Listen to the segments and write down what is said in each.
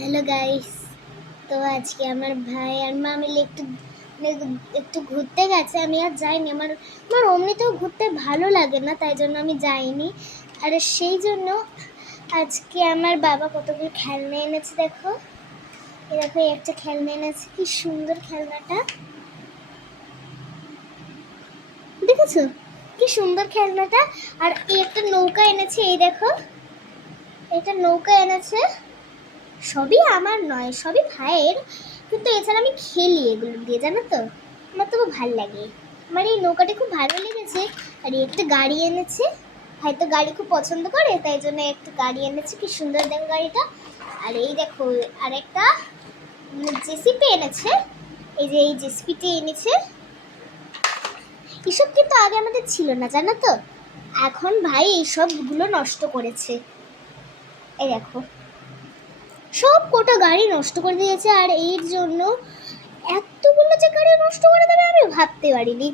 Hello guys. তো আজকে আমার ভাই আর মা মিলে একটু ঘুরতে গেছে। আমি আর যাইনি, আমার আমার এমনিতেও ঘুরতে ভালো লাগে না, তাই জন্য আমি যাইনি। আর সেই জন্য আজকে আমার বাবা কতগুলো খেলনা এনেছে। দেখো, দেখো এই একটা খেলনা এনেছে, কি সুন্দর খেলনাটা, দেখেছো কি সুন্দর খেলনাটা। আর এই একটা নৌকা এনেছে, এই দেখো এটা নৌকা এনেছে। সবই আমার নয়, সবই ভাইয়ের, কিন্তু এছাড়া আমি খেলি এগুলো দিয়ে, জানো তো। আমার তো খুব ভালো লাগে, আমার এই নৌকাটা খুব ভালো লেগেছে। আর একটা গাড়ি এনেছে, ভাই তো গাড়ি খুব পছন্দ করে, তাই জন্য একটা গাড়ি এনেছে, কি সুন্দর দেখো গাড়িটা। আর এই দেখো আরেকটা জেসিপি এনেছে, এই যে এই জেসিপিটি এনেছে। এসব কিন্তু আগে আমাদের ছিল না, জানো তো। এখন ভাই এইসবগুলো নষ্ট করেছে। এই দেখো সব কোটা গাড়ি নষ্ট করে দিয়েছে। আর এর জন্য এতগুলো যে গাড়ি নষ্ট করে দেবে আমি ভাবতে পারিনি।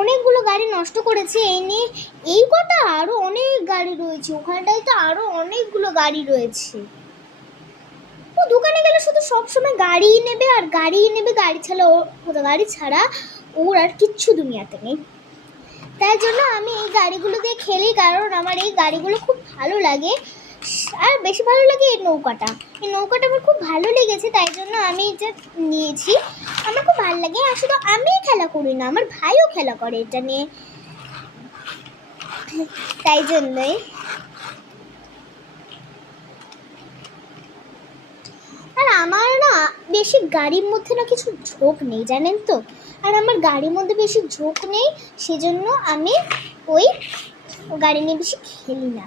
অনেকগুলো গাড়ি নষ্ট করেছে। এই নিয়ে এই কটা আরো অনেক গাড়ি রয়েছে, ওখানটায় তো আরো অনেকগুলো গাড়ি রয়েছে। ও দোকানে গেলে শুধু সবসময় গাড়িই নেবে আর গাড়িই নেবে, গাড়ি ছাড়া ওর আর কিচ্ছু দুনিয়াতে নেই। তাই জন্য আমি এই গাড়িগুলো দিয়ে খেলি, কারণ আমার এই গাড়িগুলো খুব ভালো লাগে। আর বেশি ভালো লাগে এই নৌকাটা আমার খুব ভালো লেগেছে, তাই জন্য আমি এটা নিয়েছি। আমার খুব ভালো লাগে। আর শুধু আমি খেলা করি না, আমার ভাইও খেলা করে এটা নিয়ে, তাই জন্যই। আর আমার না বেশি গাড়ির মধ্যে না কিছু ঝোঁক নেই, জানেন তো। আর আমার গাড়ির মধ্যে বেশি ঝোঁক নেই, সেজন্য আমি ওই গাড়ি নিয়ে বেশি খেলি না।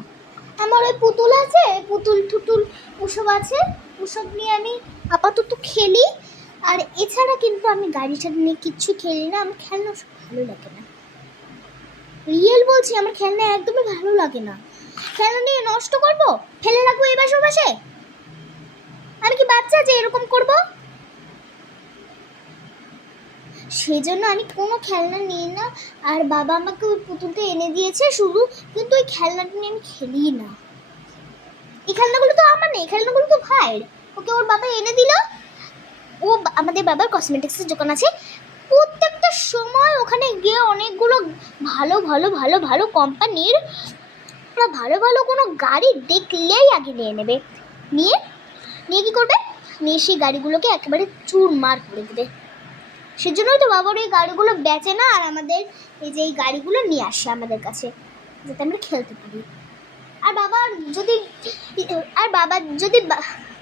আমার ওই পুতুল আছে, পুতুল টুতুল ওসব আছে, ওসব নিয়ে আমি আপাতত খেলি। আর এছাড়া কিন্তু আমি গাড়ি টাড়ি নিয়ে কিচ্ছু খেলি না। আমার খেলনা ওসব ভালো লাগে না, রিয়েল বলছি, আমার খেলনা একদমই ভালো লাগে না। খেলনা নিয়ে নষ্ট করবো, ফেলে রাখবো এই বাসে বাসে, আমি কি বাচ্চা যে এরকম করব? সেই জন্য আমি কোনো খেলনা নিই না। আর বাবা আমাকে ওই পুতুলটা এনে দিয়েছে শুধু, কিন্তু ওই খেলনাটা নিয়ে আমি খেলি না। এই খেলনাগুলো তো আমার নেই, খেলনাগুলো তো ভাইয়ের, ওকে ওর বাবা এনে দিল। ও আমাদের বাবার কসমেটিক্সের দোকান আছে, প্রত্যেকটা সময় ওখানে গিয়ে অনেকগুলো ভালো ভালো ভালো ভালো কোম্পানির ভালো ভালো কোনো গাড়ি দেখলেই আগে নিয়ে নেবে। নিয়ে নিয়ে কী করবে, নিয়ে সেই গাড়িগুলোকে একেবারে চুরমার করে দেবে। সেজন্যই তো বাবার এই গাড়িগুলো বেচে না, আর আমাদের এই যে এই গাড়িগুলো নিয়ে আসে আমাদের কাছে, যাতে আমরা খেলতে পারি। আর বাবার যদি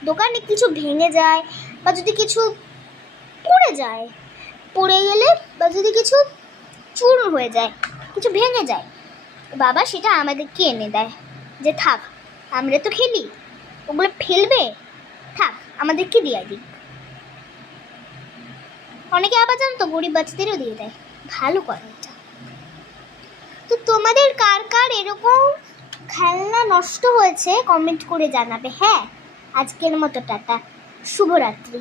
দোকানে কিছু ভেঙে যায়, বা যদি কিছু পড়ে গেলে, বা যদি কিছু চুর হয়ে যায়, কিছু ভেঙে যায়, বাবা সেটা আমাদেরকে এনে দেয়, যে থাক আমরা তো খেলি, ওগুলো ফেলবে, থাক আমাদেরকে দিয়ে দিই। অনেকে আবার জানো তো গরিব বাচ্চাদেরও দিয়ে দেয়, ভালো করে এটা। তো তোমাদের কার কার এরকম খেলনা নষ্ট হয়েছে কমেন্ট করে জানাবে। হ্যাঁ, আজকের মতো টাটা, শুভরাত্রি।